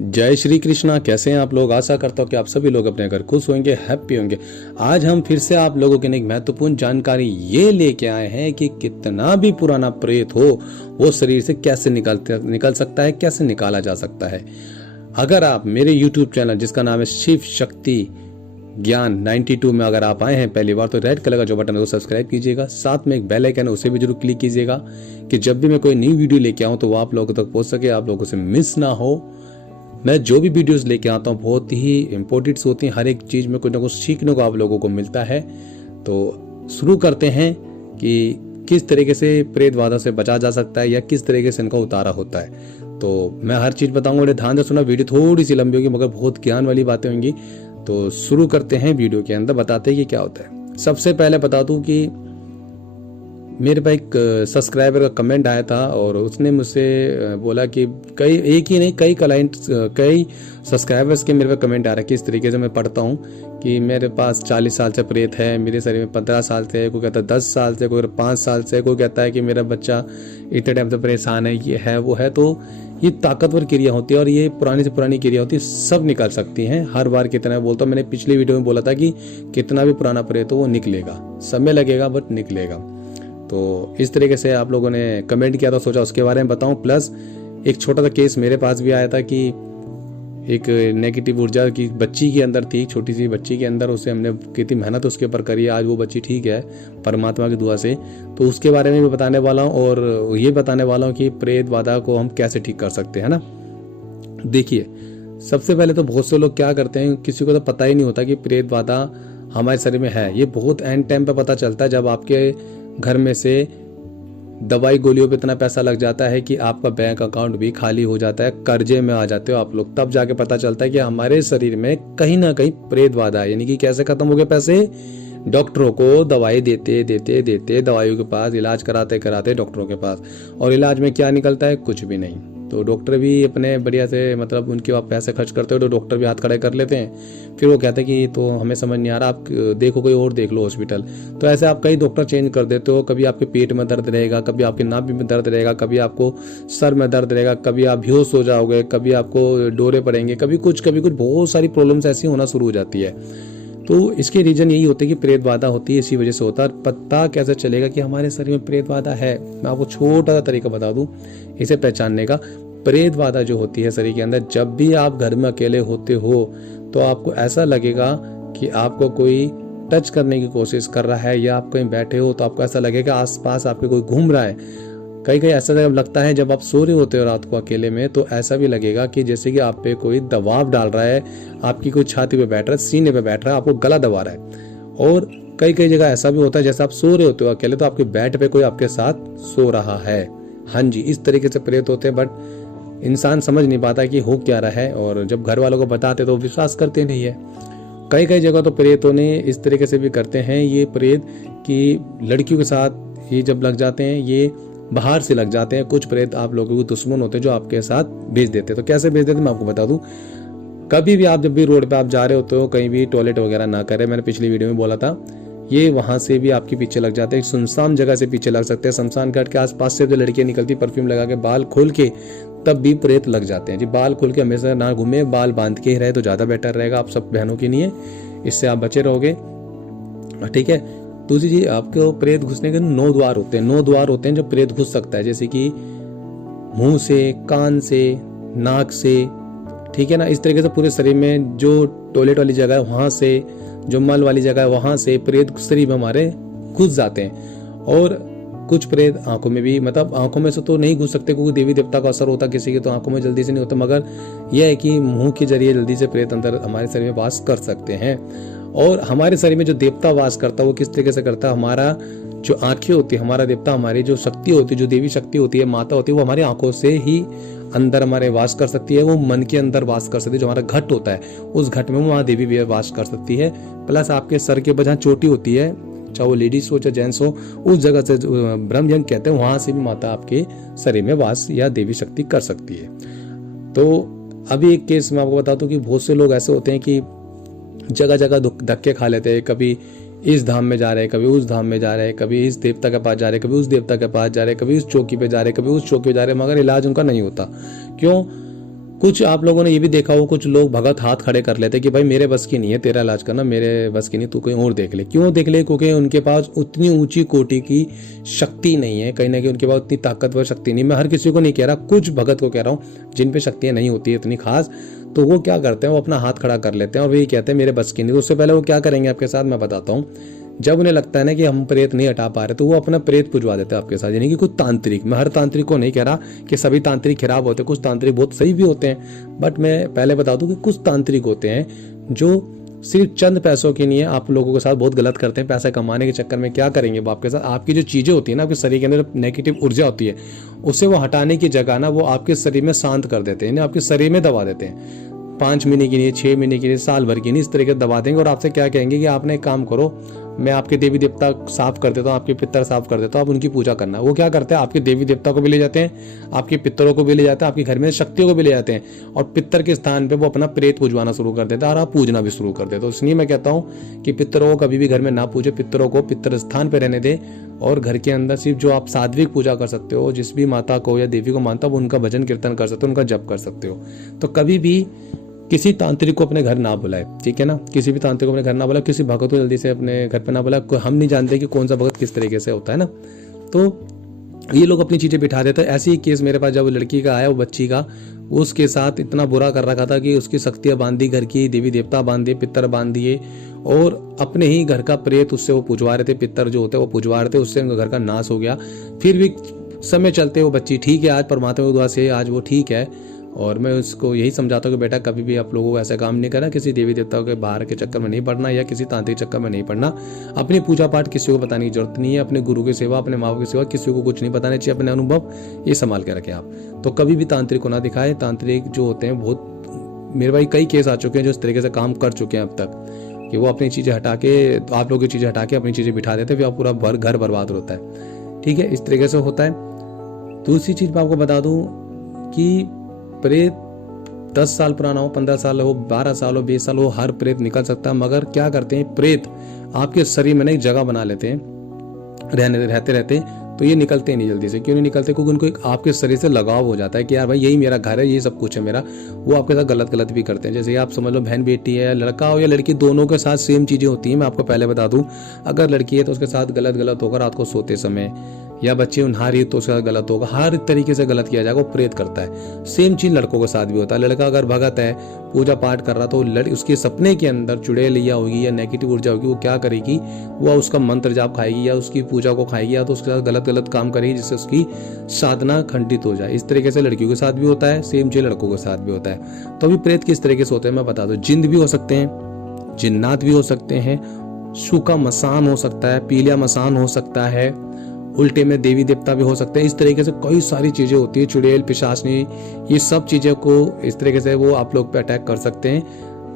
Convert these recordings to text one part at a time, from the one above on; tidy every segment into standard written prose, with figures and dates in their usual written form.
जय श्री कृष्णा। कैसे हैं आप लोग? आशा करता हूँ कि आप सभी लोग अपने घर खुश होंगे, हैप्पी होंगे। आज हम फिर से आप लोगों के लिए एक महत्वपूर्ण जानकारी ये लेके आए हैं कि कितना भी पुराना प्रेत हो वो शरीर से कैसे निकल सकता है, कैसे निकाला जा सकता है। अगर आप मेरे YouTube चैनल जिसका नाम है शिव शक्ति ज्ञान 92 में अगर आप आए हैं पहली बार, तो रेड कलर का जो बटन है वो सब्सक्राइब कीजिएगा। साथ में एक बेल आइकन है उसे भी जरूर क्लिक कीजिएगा कि जब भी मैं कोई नई वीडियो लेके आऊँ तो वो आप लोगों तक पहुंच सके, आप लोगों से मिस ना हो। मैं जो भी वीडियोस लेके आता हूँ बहुत ही इम्पोर्टेंट होती हैं, हर एक चीज़ में कुछ ना कुछ सीखने को आप लोगों को मिलता है। तो शुरू करते हैं कि किस तरीके से प्रेत बाधा से बचा जा सकता है या किस तरीके से इनका उतारा होता है। तो मैं हर चीज़ बताऊंगा, बड़े ध्यान से सुना। वीडियो थोड़ी सी लंबी होगी मगर बहुत ज्ञान वाली बातें होंगी। तो शुरू करते हैं वीडियो के अंदर, बताते हैं कि क्या होता है। सबसे पहले बता दूं कि मेरे पास एक सब्सक्राइबर का कमेंट आया था और उसने मुझसे बोला कि एक ही नहीं कई सब्सक्राइबर्स के मेरे पे कमेंट आ रहे हैं कि इस तरीके से मैं पढ़ता हूँ कि मेरे पास 40 साल से प्रेत है, मेरे शरीर में 15 साल से, कोई कहता है 10 साल से, कोई 5 साल से, कोई कहता है कि मेरा बच्चा इतने टाइम से परेशान है, ये है वो है। तो ये ताकतवर क्रिया होती है और ये पुरानी से पुरानी क्रिया होती है, सब निकल सकती हैं। हर बार कितना बोलता हूँ, मैंने पिछली वीडियो में बोला था कि कितना भी पुराना प्रेत हो वो निकलेगा, समय लगेगा बट निकलेगा। तो इस तरीके से आप लोगों ने कमेंट किया था, सोचा उसके बारे में बताऊं। प्लस एक छोटा सा केस मेरे पास भी आया था कि एक नेगेटिव ऊर्जा की बच्ची के अंदर थी, छोटी सी बच्ची के अंदर, उसे हमने कितनी मेहनत उसके ऊपर करी, आज वो बच्ची ठीक है परमात्मा की दुआ से। तो उसके बारे में भी बताने वाला हूँ और ये बताने वाला हूँ कि प्रेत बाधा को हम कैसे ठीक कर सकते हैं ना। देखिए, सबसे पहले तो बहुत से लोग क्या करते हैं, किसी को तो पता ही नहीं होता कि प्रेत बाधा हमारे शरीर में है। ये बहुत एंड टाइम पे पता चलता है जब आपके घर में से दवाई गोलियों पे इतना पैसा लग जाता है कि आपका बैंक अकाउंट भी खाली हो जाता है, कर्जे में आ जाते हो आप लोग। तब जाके पता चलता है कि हमारे शरीर में कहीं ना कहीं प्रेत बाधा है। यानी कि कैसे खत्म हो गए पैसे? डॉक्टरों को दवाई देते देते देते, दवाइयों के पास, इलाज कराते कराते डॉक्टरों के पास, और इलाज में क्या निकलता है? कुछ भी नहीं। तो डॉक्टर भी अपने बढ़िया से, मतलब उनके आप पैसे खर्च करते हो तो डॉक्टर भी हाथ खड़े कर लेते हैं। फिर वो कहते हैं कि तो हमें समझ नहीं आ रहा, आप देखो कोई और देख लो हॉस्पिटल। तो ऐसे आप कई डॉक्टर चेंज कर देते हो। कभी आपके पेट में दर्द रहेगा, कभी आपके नाभि में दर्द रहेगा, कभी आपको सर में दर्द रहेगा, कभी आप बेहोश हो जाओगे, कभी आपको डोरे पड़ेंगे, कभी कुछ बहुत सारी प्रॉब्लम्स ऐसी होना शुरू हो जाती है। तो इसके रीजन यही होते हैं कि प्रेत बाधा होती है, इसी वजह से होता है। पता कैसे चलेगा कि हमारे शरीर में प्रेत बाधा है? मैं आपको छोटा सा तरीका बता दूं इसे पहचानने का। प्रेत बाधा जो होती है शरीर के अंदर, जब भी आप घर में अकेले होते हो तो आपको ऐसा लगेगा कि आपको कोई टच करने की कोशिश कर रहा है, या आप कहीं बैठे हो तो आपको ऐसा लगेगा आसपास आपके कोई घूम रहा है। कई ऐसा जब लगता है, जब आप सो रहे होते हो रात को अकेले में, तो ऐसा भी लगेगा कि जैसे कि आप पे कोई दबाव डाल रहा है, आपकी कोई छाती पे बैठ रहा है, सीने पे बैठ रहा है, आपको गला दबा रहा है। और कई जगह ऐसा भी होता है जैसे आप सो रहे होते हो अकेले तो आपके बेड पे कोई आपके साथ सो रहा है। हाँ जी, इस तरीके से प्रेत होते हैं, बट इंसान समझ नहीं पाता कि हो क्या रहा है, और जब घर वालों को बताते तो विश्वास करते नहीं है। कई जगह तो प्रेतों ने इस तरीके से भी करते हैं ये प्रेत कि लड़कियों के साथ ये जब लग जाते हैं, ये बाहर से लग जाते हैं। कुछ प्रेत आप लोगों के दुश्मन होते हैं जो आपके साथ भेज देते हैं। तो कैसे भेज देते हैं मैं आपको बता दूं। कभी भी आप जब भी रोड पे आप जा रहे होते हो, कहीं भी टॉयलेट वगैरह ना करें, मैंने पिछली वीडियो में बोला था, ये वहां से भी आपके पीछे लग जाते हैं। सुनसान जगह से पीछे लग सकते हैं, शमशान घाट के आसपास से जो लड़कियां निकलती परफ्यूम लगा के, बाल खोल के, तब भी प्रेत लग जाते हैं जी। बाल खोल के हमेशा ना घूमे, बाल बांध के ही रहे तो ज्यादा बेटर रहेगा आप सब बहनों के लिए, इससे आप बचे रहोगे। ठीक है। दूसरी चीज, आपको प्रेत घुसने के 9 द्वार होते हैं। 9 द्वार होते हैं जो प्रेत घुस सकता है, जैसे कि मुंह से, कान से, नाक से, ठीक है ना। इस तरीके से पूरे शरीर में जो टॉयलेट वाली जगह है वहां से, जो मल वाली जगह है वहां से प्रेत शरीर में हमारे घुस जाते हैं। और कुछ प्रेत आंखों में भी, मतलब आंखों में से तो नहीं घुस सकते क्योंकि देवी देवता का असर होता है किसी के, तो आंखों में जल्दी से नहीं होता, मगर यह है कि मुंह के जरिए जल्दी से प्रेत अंदर हमारे शरीर में वास कर सकते हैं। और हमारे शरीर में जो देवता वास करता है वो किस तरीके से करता है? हमारा जो आंखें होती है, हमारा देवता, हमारी जो शक्ति होती है, जो देवी शक्ति होती है, माता होती है, वो हमारी आंखों से ही अंदर हमारे वास कर सकती है। वो मन के अंदर वास कर सकती है, जो हमारा घट होता है उस घट में वहाँ देवी भी वास कर सकती है। प्लस आपके सर के ऊपर जहाँ चोटी होती है, चाहे वो लेडीज हो चाहे जेंट्स हो, उस जगह से ब्रह्म यंग कहते हैं, वहां से भी माता आपके शरीर में वास या देवी शक्ति कर सकती है। तो अभी एक केस मैं आपको बताता हूँ कि बहुत से लोग ऐसे होते हैं कि जगह जगह धक्के खा लेते हैं। कभी इस धाम में जा रहे हैं, कभी उस धाम में जा रहे हैं, कभी इस देवता के पास जा रहे हैं, कभी उस देवता के पास जा रहे हैं, कभी उस चौकी पे जा रहे हैं, कभी उस चौकी पे जा रहे हैं, मगर इलाज उनका नहीं होता। क्यों? कुछ आप लोगों ने ये भी देखा हो, कुछ लोग भगत हाथ खड़े कर लेते कि भाई मेरे बस की नहीं है तेरा इलाज करना, मेरे बस की नहीं, तू कहीं और देख ले। क्यों देख ले? क्योंकि उनके पास उतनी ऊंची कोटि की शक्ति नहीं है, कहीं ना कहीं उनके पास उतनी ताकतवर शक्ति नहीं। मैं हर किसी को नहीं कह रहा, कुछ भगत को कह रहा हूँ जिन पे शक्तियाँ नहीं होती है इतनी खास, तो वो क्या करते हैं, वो अपना हाथ खड़ा कर लेते हैं और वही कहते हैं मेरे बस की नहीं। तो उससे पहले वो क्या करेंगे आपके साथ, मैं बताता हूँ। जब उन्हें लगता है ना कि हम प्रेत नहीं हटा पा रहे, तो वो अपना प्रेत पुजवा देते हैं आपके साथ। यानी कि कुछ तांत्रिक, मैं हर तांत्रिक को नहीं कह रहा कि सभी तांत्रिक खराब होते हैं, कुछ तांत्रिक बहुत सही भी होते हैं, बट मैं पहले बता दूं कि कुछ तांत्रिक होते हैं जो सिर्फ चंद पैसों के लिए आप लोगों के साथ बहुत गलत करते हैं। पैसा कमाने के चक्कर में क्या करेंगे वो आपके साथ, आपकी जो चीज़ें होती है ना, आपके शरीर के अंदर नेगेटिव ऊर्जा होती है, उसे वो हटाने की जगह ना वो आपके शरीर में शांत कर देते हैं, आपके शरीर में दबा देते हैं। 5 महीने के लिए, 6 महीने के लिए, साल भर के लिए इस तरीके से दबा देंगे और आपसे क्या कहेंगे कि आपने एक काम करो, मैं आपके देवी देवता साफ कर देता हूँ, आपके पितर साफ कर देता हूँ, आप उनकी पूजा करना। वो क्या करते हैं, आपके देवी देवता को भी ले जाते हैं, आपके पितरों को भी ले जाते हैं, आपके घर में शक्तियों को भी ले जाते हैं और पितर के स्थान पे वो अपना प्रेत पूजवाना शुरू कर देता है और आप पूजना भी शुरू कर देते हो। इसलिए मैं कहता हूँ कि पितरों को कभी भी घर में ना पूजे, पितरों को पितर स्थान पर रहने दे और घर के अंदर सिर्फ जो आप सात्विक पूजा कर सकते हो, जिस भी माता को या देवी को मानता हो उनका भजन कीर्तन कर सकते हो, उनका जप कर सकते हो। तो कभी भी किसी तांत्रिक को अपने घर ना बुलाए, ठीक है ना, किसी भी तांत्रिक को अपने घर ना बुलाए, किसी भगत को जल्दी से अपने घर पे ना बुलाए। हम नहीं जानते कि कौन सा भगत किस तरीके से होता है ना, तो ये लोग अपनी चीजें बिठा देते हैं। ऐसे ही केस मेरे पास जब लड़की का आया, वो बच्ची का, उसके साथ इतना बुरा कर रखा था कि उसकी शक्तियां बांध दी, घर की देवी देवता बांध दिए, पितर बांध दिए और अपने ही घर का प्रेत उससे वो पुजवा रहे थे, पितर जो होते हैं वो पुजवा रहे थे, उससे उनका घर का नाश हो गया। फिर भी समय चलते वो बच्ची ठीक है, आज परमात्मा की दुआ से आज वो ठीक है। और मैं उसको यही समझाता हूँ कि बेटा कभी भी आप लोगों को ऐसा काम नहीं करना, किसी देवी देवताओं के बाहर के चक्कर में नहीं पड़ना या किसी तांत्रिक चक्कर में नहीं पड़ना। अपनी पूजा पाठ किसी को बताने की जरूरत नहीं है, अपने गुरु की सेवा, अपने माँ बाप की सेवा, किसी को कुछ नहीं बताना चाहिए, अपने अनुभव ये संभाल के रखें आप। तो कभी भी तांत्रिक को ना दिखाए। तांत्रिक जो होते हैं बहुत, मेरे भाई कई केस आ चुके हैं जो इस तरीके से काम कर चुके हैं अब तक कि वो अपनी चीज़ें हटा के, आप लोगों की चीज़ें हटा के अपनी चीज़ें बिठा देते हैं, फिर आप पूरा घर बर्बाद होता है। ठीक है, इस तरीके से होता है। दूसरी चीज़ मैं आपको बता दूँ कि प्रेत 10 साल पुराना हो, 15 साल हो, 12 साल हो, 20 साल हो, हर प्रेत निकल सकता है। मगर क्या करते हैं प्रेत, आपके शरीर में ना एक जगह बना लेते हैं, रहते रहते तो ये निकलते नहीं जल्दी से। क्यों नहीं निकलते? क्योंकि उनको एक आपके शरीर से लगाव हो जाता है कि यार भाई यही मेरा घर है, ये सब कुछ है मेरा। वो आपके साथ गलत भी करते हैं। जैसे आप समझ लो बहन बेटी है, लड़का हो या लड़की, दोनों के साथ सेम चीज़ें होती हैं। मैं आपको पहले बता दूं, अगर लड़की है तो उसके साथ गलत होगा रात को सोते समय, या बच्चे नहा रही है तो उसके साथ गलत होगा, हर तरीके से गलत किया जाएगा, वो प्रेत करता है। सेम चीज लड़कों के साथ भी होता है। लड़का अगर भगत है, पूजा पाठ कर रहा, तो उसके सपने के अंदर चुड़ैल लिया होगी या नेगेटिव ऊर्जा होगी, वो क्या करेगी, वो उसका मंत्र जाप खाएगी या उसकी पूजा को खाएगी या तो उसके साथ गलत काम करेगी जिससे उसकी साधना खंडित हो जाए। इस तरीके से लड़कियों के साथ भी होता है, सेम चीज लड़कों के साथ भी होता है। तो अभी प्रेत किस तरीके से होते हैं मैं बता दूं। जिन्न भी हो सकते हैं, जिन्नात भी हो सकते हैं, सूखा मसान हो सकता है, पीला मसान हो सकता है, उल्टे में देवी देवता भी हो सकते हैं। इस तरीके से कई सारी चीजें होती है, चुड़ैल पिशाचनी, ये सब चीजें को इस तरीके से वो आप लोग पे अटैक कर सकते हैं।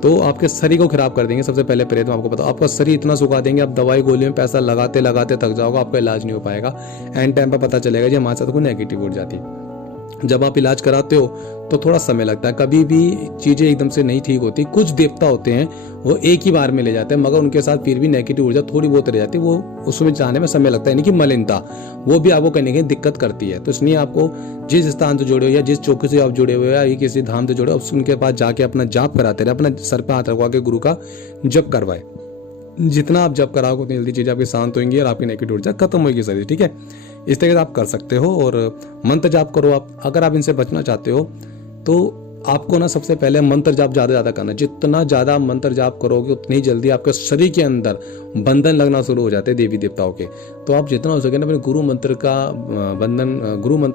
तो आपके शरीर को खराब कर देंगे। सबसे पहले प्रेत में आपको पता, आपका शरीर इतना सुखा देंगे, आप दवाई गोली में पैसा लगाते लगाते थक जाओगे, आपका इलाज नहीं हो पाएगा। एंड टाइम पर पता चलेगा जी हमारे साथ कोई नेगेटिव उड़ जाती है। जब आप इलाज कराते हो तो थोड़ा समय लगता है, कभी भी चीजें एकदम से नहीं ठीक होती। कुछ देवता होते हैं वो एक ही बार में ले जाते हैं, मगर उनके साथ फिर भी नेगेटिव ऊर्जा थोड़ी बहुत रह जाती है, वो उसमें जाने में समय लगता है। यानी कि मलिनता वो भी आपको कहीं ना कहीं दिक्कत करती है। तो इसलिए आपको जिस स्थान से जुड़े हो या जिस चौकी से आप जुड़े हुए या किसी धाम से जुड़े हो, उनके पास जाके अपना जाप कराते रहे, अपना सर पे हाथ रखवा के गुरु का जप करवाए। जितना आप जप कराओगे उतनी जल्दी चीजें आपकी शांत होंगी और आपकी नेगेटिव ऊर्जा खत्म होगी शरीर। ठीक है, इस तरीके से आप कर सकते हो। और मंत्र जाप करो आप, अगर आप इनसे बचना चाहते हो तो आपको ना सबसे पहले मंत्र जाप ज्यादा करना। जितना ज्यादा मंत्र जाप करोगे उतनी जल्दी आपके शरीर के अंदर बंधन लगना शुरू हो जाते हैं देवी देवताओं के। तो आप जितना हो सके ना अपने गुरु मंत्र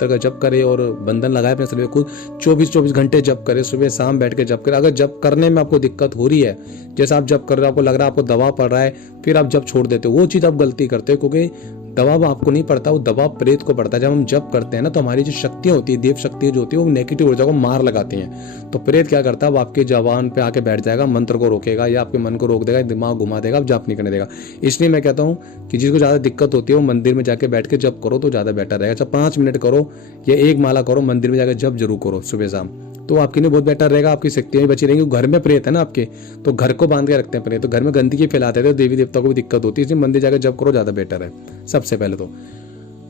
का जप करें और बंधन लगाए अपने शरीर को। 24 घंटे जप करें, सुबह शाम बैठ के जप करें। अगर जप करने में आपको दिक्कत हो रही है, जैसे आप जप कर रहे हो आपको लग रहा है आपको दबाव पड़ रहा है, फिर आप जप छोड़ देते हो, वो चीज आप गलती करते हो। क्योंकि दबाव आपको नहीं पड़ता, वो दबाव प्रेत को पड़ता है। जब हम जप करते हैं ना तो हमारी जो शक्तियां होती है, देव शक्ति जो होती है, वो नेगेटिव ऊर्जा को मार लगाती हैं। तो प्रेत क्या करता है, वो आपके जबान पे आके बैठ जाएगा, मंत्र को रोकेगा या आपके मन को रोक देगा, दिमाग घुमा देगा, जप नहीं करने देगा। इसलिए मैं कहता हूँ कि जिसको ज्यादा दिक्कत होती है वो मंदिर में जाके बैठ के जप करो तो ज्यादा बेटर रहेगा। चाहे 5 मिनट करो या 1 माला करो, मंदिर में जाकर जप जरूर करो सुबह शाम, तो आपके लिए बहुत बेटर रहेगा। आपकी शक्तियां भी बची रहेंगी। घर में प्रेत है ना आपके, तो घर को बांध के रखते हैं प्रेत, तो घर में गंदगी फैलाते थे, देवी देवता को भी दिक्कत होती है। इसलिए मंदिर जाकर जप करो, ज्यादा बेटर है सबसे पहले तो।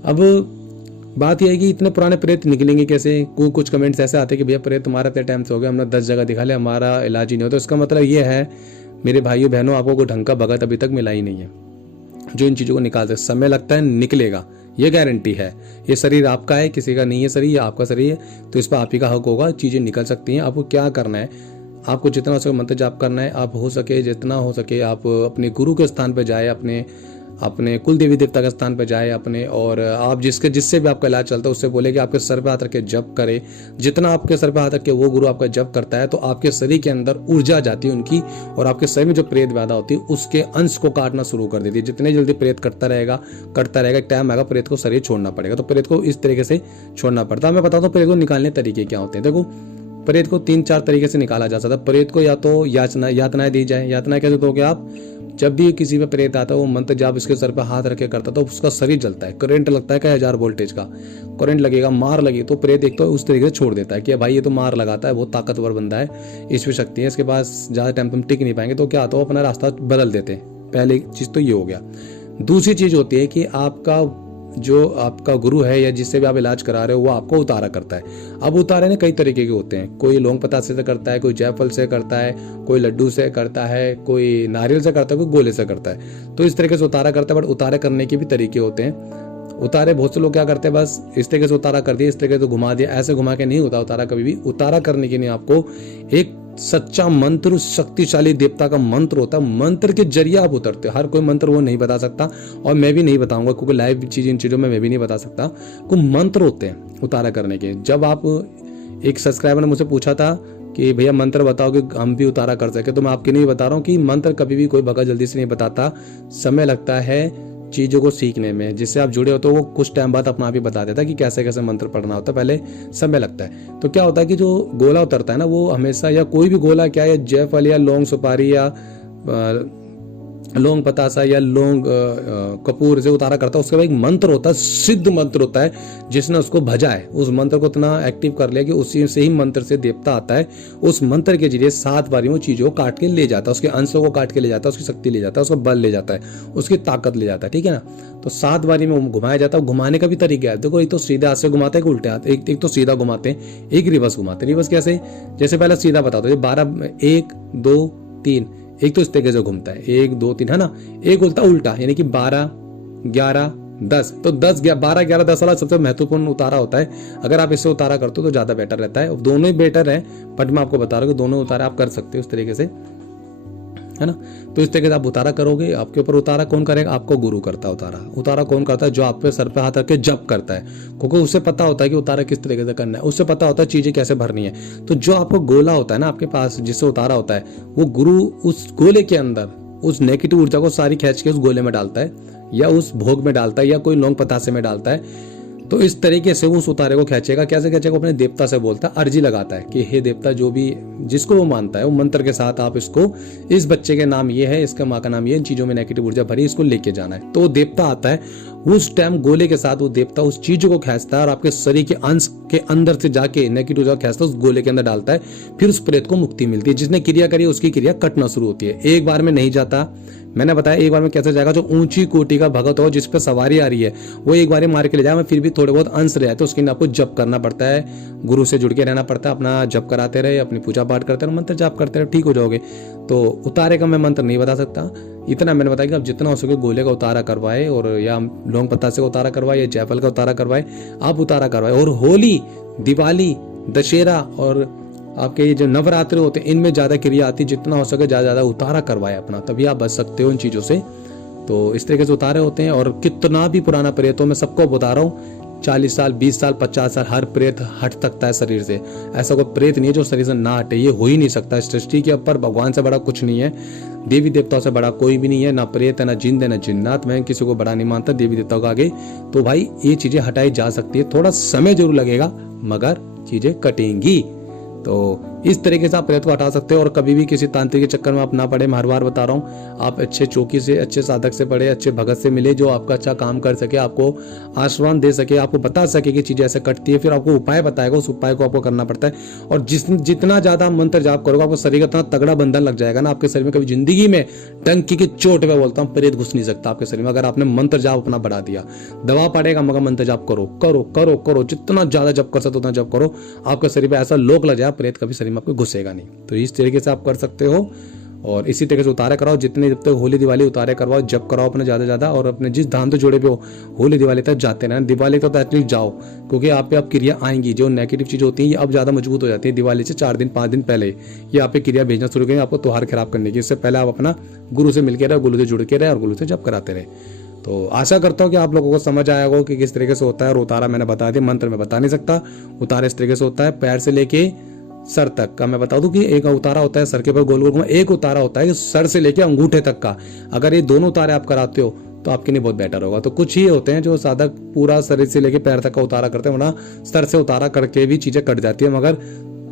अब बात यह है कि इतने पुराने प्रेत निकलेंगे कैसे। कुछ कमेंट्स ऐसे आते हैं कि भैया प्रेत तुम्हारा इतने टाइम से हो गया, हमने 10 जगह दिखा लिया, हमारा इलाज ही नहीं होता। इसका मतलब ये है मेरे भाइयों बहनों, आपको कोई ढंग का भगत अभी तक मिला ही नहीं है जो इन चीज़ों को निकालते। समय लगता है, निकलेगा, ये गारंटी है। ये शरीर आपका है, किसी का नहीं है शरीर, ये आपका शरीर है, तो इस पर आप ही का हक होगा। चीज़ें निकल सकती हैं। आपको क्या करना है, आपको जितना हो सके मंत्र जाप करना है। आप हो सके जितना हो सके आप अपने गुरु के स्थान पर जाए, अपने कुल देवी देवता के स्थान पर जाए अपने, और आप जिससे भी आपका इलाज चलता है उससे बोले कि आपके सर पे हाथ रख के जप करे। जितना आपके सर पे हाथ रख के वो गुरु आपका जप करता है तो आपके शरीर के अंदर ऊर्जा जाती है उनकी, और आपके शरीर में जो प्रेत व्याधा होती है उसके अंश को काटना शुरू कर देती है। जितने जल्दी प्रेत कटता रहेगा, एक टाइम आएगा प्रेत को शरीर छोड़ना पड़ेगा। तो प्रेत को इस तरीके से छोड़ना पड़ता है। मैं बताता हूँ प्रेत को निकालने तरीके क्या होते हैं। देखो, प्रेत को 3-4 तरीके से निकाला जा सकता है। प्रेत को या तो यातनाएं दी जाए। यातनाएं कैसे दोगे आप, जब भी किसी पे प्रेत आता है वो मंत्र जाप इसके सर पे हाथ रखे करता तो उसका शरीर जलता है, करंट लगता है, कई 1000 वोल्टेज का करंट लगेगा, मार लगी तो प्रेत एक तो उस तरीके से छोड़ देता है कि भाई ये तो मार लगाता है, बहुत ताकतवर बंदा है, इसमें शक्ति है, इसके पास ज्यादा टाइम तुम टिक नहीं पाएंगे। तो क्या आता है, अपना रास्ता बदल देते हैं। पहली चीज तो ये हो गया। दूसरी चीज होती है कि आपका गुरु है या जिससे भी आप इलाज करा रहे हो वो आपको उतारा करता है। अब उतारे ने कई तरीके के होते हैं। कोई लौंग पतासे से करता है, कोई जायफल से करता है, कोई लड्डू से करता है, कोई नारियल से करता है, कोई गोले से करता है। तो इस तरीके से उतारा करता है। बट उतारे करने के भी तरीके होते हैं। उतारे बहुत से लोग क्या करते हैं, बस इस तरीके से उतारा कर दिया, इस तरीके से घुमा दिया, ऐसे घुमा के नहीं होता उतारा कभी भी। उतारा करने के लिए आपको एक सच्चा मंत्र, शक्तिशाली देवता का मंत्र होता है, मंत्र के जरिए आप उतरते हो। हर कोई मंत्र वो नहीं बता सकता और मैं भी नहीं बताऊंगा क्योंकि लाइव इन चीजों में मैं भी नहीं बता सकता। कोई मंत्र होते हैं उतारा करने के। जब आप, एक सब्सक्राइबर ने मुझसे पूछा था कि भैया मंत्र बताओ कि हम भी उतारा कर सके, तो मैं आपके लिए बता रहा हूँ कि मंत्र कभी भी कोई भगत जल्दी से नहीं बताता। समय लगता है चीज़ों को सीखने में। जिससे आप जुड़े हो तो वो कुछ टाइम बाद अपना आप ही बता देता है कि कैसे कैसे मंत्र पढ़ना होता है, पहले समय लगता है। तो क्या होता है कि जो गोला उतरता है ना, वो हमेशा, या कोई भी गोला क्या, या जायफल या लौंग सुपारी या लौंग पतासा या लौंग कपूर से उतारा करता है। उसके बाद एक मंत्र होता है, सिद्ध मंत्र होता है, जिसने उसको भजा है, उस मंत्र को इतना एक्टिव कर लिया कि उसी से ही मंत्र से देवता आता है। उस मंत्र के जरिए 7 बारी वो चीजों को काट के ले जाता है, उसके अंशों को काट के ले जाता है, उसकी शक्ति ले जाता है, उसका बल ले जाता है, उसकी ताकत ले जाता है। ठीक है ना। तो 7 बारी में घुमाया जाता है। घुमाने का भी तरीका है। देखो, एक तो सीधे हाथ से घुमाते हैं, उल्टे हाथ, एक तो सीधा घुमाते हैं, एक रिवर्स घुमाते हैं। रिवर्स कैसे, जैसे पहले सीधा बता दो, 12 1 2 3, एक तो इस तरीके से घूमता है 1 2 3, है ना। एक उल्टा उल्टा, यानी कि 12 11 10। तो 12 11 10 वाला सबसे महत्वपूर्ण उतारा होता है। अगर आप इससे उतारा करते हो तो ज्यादा बेटर रहता है। दोनों ही बेटर है, बट मैं आपको बता रहा हूँ कि दोनों उतारा आप कर सकते हो इस तरीके से, है ना। तो इस तरीके से आप उतारा करोगे। आपके ऊपर उतारा कौन करेगा, आपको गुरु करता है उतारा। उतारा कौन करता है, जो आप पे सर पे हाथ रख के जप करता है, क्योंकि उससे पता होता है कि उतारा किस तरीके से करना है, उससे पता होता है चीजें कैसे भरनी है। तो जो आपको गोला होता है ना आपके पास, जिससे उतारा होता है, वो गुरु उस गोले के अंदर उस नेगेटिव ऊर्जा को सारी खींच के उस गोले में डालता है, या उस भोग में डालता है, या कोई लौंग पतासे में डालता है। तो इस तरीके से वो उस उतारे को खींचेगा। कैसे खींचेगा, अपने देवता से बोलता है, अर्जी लगाता है कि हे देवता, जो भी जिसको वो मानता है, वो मंत्र के साथ आप इसको, इस बच्चे के नाम ये है, इसका माँ का नाम ये, इन चीजों में नेगेटिव ऊर्जा भरी, इसको लेके जाना है। तो देवता आता है, उस टाइम गोले के साथ वो देवता उस चीज को खींचता है और आपके शरीर के अंश के अंदर से जाके नेगेटिव ऊर्जा खींचता है, उस गोले के अंदर डालता है। फिर उस प्रेत को मुक्ति मिलती है। जिसने क्रिया करी उसकी क्रिया कटना शुरू होती है। एक बार में नहीं जाता, मैंने बताया एक बार में कैसे जाएगा। जो ऊंची कोटि का भगत हो, जिस पे सवारी आ रही है, वो एक बार मार के ले जाए, फिर भी थोड़े बहुत अंश रहे तो उसके लिए आपको जप करना पड़ता है, गुरु से जुड़ के रहना पड़ता है, अपना जप कराते रहे, अपनी पूजा पाठ करते रहे, मंत्र जाप करते रहे, ठीक हो जाओगे। तो उतारे का मैं मंत्र नहीं बता सकता, इतना मैंने बताया कि आप जितना हो सके गोले का उतारा करवाए, और या लौंग पतासे का उतारा करवाए, या जायफल का उतारा करवाए, आप उतारा करवाए। और होली, दिवाली, दशहरा और आपके ये जो नवरात्रि होते हैं, इनमें ज्यादा क्रिया आती है। जितना हो सके ज्यादा उतारा करवाए अपना, तभी आप बच सकते हो इन चीजों से। तो इस तरीके से उतारे होते हैं। और कितना भी पुराना प्रेत हो, मैं सबको बता रहा हूँ, 40 साल 20 साल 50 साल हर प्रेत हट सकता है शरीर से। ऐसा कोई प्रेत नहीं है जो शरीर से ना हटे, ये हो ही नहीं सकता। सृष्टि के ऊपर भगवान से बड़ा कुछ नहीं है, देवी देवताओं से बड़ा कोई भी नहीं है, ना प्रेत है, ना जिंद है, ना जिन्नात। मैं किसी को बड़ा नहीं मानता देवी देवताओं का आगे। तो भाई ये चीजें हटाई जा सकती है, थोड़ा समय जरूर लगेगा, मगर चीजें कटेंगी। तो इस तरीके से आप प्रेत को हटा सकते हो। और कभी भी किसी तांत्रिक के चक्कर में आप ना पड़े। मैं हर बार बता रहा हूँ, आप अच्छे चौकी से, अच्छे साधक से पढ़े, अच्छे भगत से मिले जो आपका अच्छा काम कर सके, आपको आश्वासन दे सके, आपको बता सके कि चीजें ऐसे कटती है, फिर आपको उपाय बताएगा, उस उपाय को आपको करना पड़ता है। और जितना ज्यादा मंत्र जाप करोगे आपको शरीर का इतना तगड़ा बंधन लग जाएगा ना, आपके शरीर में कभी जिंदगी में टंकी की चोट पे बोलता हूँ प्रेत घुस नहीं सकता आपके शरीर में, अगर आपने मंत्र जाप अपना बढ़ा दिया। दवा पड़ेगा मगर मंत्र जाप करो करो करो करो, जितना ज्यादा जप कर सकते उतना जप करो, आपके शरीर पे ऐसा लोक लग जाए प्रेत कभी शरीर में आपको घुसेगा नहीं। तो इस तरीके से आप कर सकते हो। और इसी तरीके से उतारे कराओ, जितने जब तक होली दिवाली उतारे करवाओ, जप कराओ अपने ज्यादा ज्यादा। और अपने जिस धाम से जुड़े पे हो होली दिवाली तक जाते रहना। दिवाली तक तो एटलीस्ट जाओ, क्योंकि आप पे अब क्रिया आएंगी। जो नेगेटिव चीज होती है ये अब ज्यादा मजबूत हो जाती है दिवाली से 4 दिन 5 दिन पहले ये आप पे क्रिया भेजना शुरू करेंगे आपको त्योहार खराब करने की। इससे पहले आप अपना गुरु से मिलकर रहे, गुरु से जुड़ के रहे और गुरु से जप कराते रहे। तो आशा करता हूँ कि आप लोगों को समझ आया होगा कि किस तरीके से होता है। और उतारा मैंने बता दिया, मंत्र में बता नहीं सकता। उतारा इस तरीके से होता है, पैर से लेके सर तक का मैं बता दूं कि एक उतारा होता है सर के ऊपर गोल गोल घुमा, एक उतारा होता है सर से लेके अंगूठे तक का। अगर ये दोनों उतारे आप कराते हो तो आपके लिए बहुत बेटर होगा। तो कुछ ही होते हैं जो साधक पूरा शरीर से लेके पैर तक का उतारा करते हैं, वरना सर से उतारा करके भी चीजें कट जाती है, मगर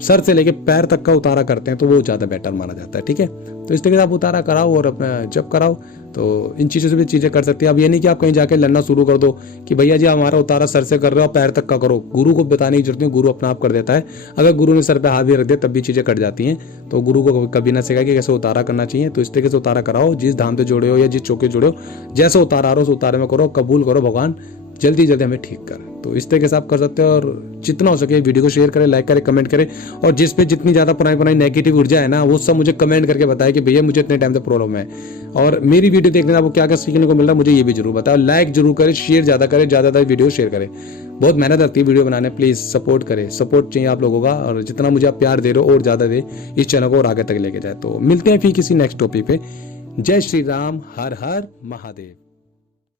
सर से लेके पैर तक का उतारा करते हैं तो वो ज्यादा बेटर माना जाता है। ठीक है, तो इस तरीके से आप उतारा कराओ और अपना जप कराओ, तो इन चीजों से भी चीजें कर सकती है। अब ये नहीं कि आप कहीं जाके लड़ना शुरू कर दो कि भैया जी हमारा उतारा सर से कर रहे हो पैर तक का करो। गुरु को बताने की जरूरत नहीं, गुरु अपना आप कर देता है। अगर गुरु ने सर पे हाथ भी रख दिया तब भी चीजें कट जाती हैं। तो गुरु को कभी ना सिखाया कि कैसे उतारा करना चाहिए। तो इस तरीके से उतारा कराओ, जिस धाम से जुड़े हो या जिस चौके जुड़े हो, जैसे उतारा रहो उस उतारे में करो, कबूल करो भगवान जल्दी जल्दी हमें ठीक कर। तो इस तरीके से आप कर सकते हो। और जितना हो सके वीडियो को शेयर करें, लाइक करें, कमेंट करें। और जिस पे जितनी ज्यादा पुरानी नेगेटिव ऊर्जा है ना, वो सब मुझे कमेंट करके बताएं कि भैया मुझे इतने टाइम से प्रॉब्लम है। और मेरी वीडियो देखने से आपको क्या क्या सीखने को मिल रहा है मुझे ये भी जरूर बताओ। लाइक जरूर करें, शेयर ज्यादा करें, ज्यादा वीडियो शेयर करें। बहुत मेहनत लगती है वीडियो बनाने, प्लीज सपोर्ट करें। सपोर्ट चाहिए आप लोगों का, और जितना मुझे आप प्यार दे रहे हो और ज्यादा दे, इस चैनल को और आगे तक लेके जाए। तो मिलते हैं फिर किसी नेक्स्ट टॉपिक पे। जय श्री राम, हर हर महादेव।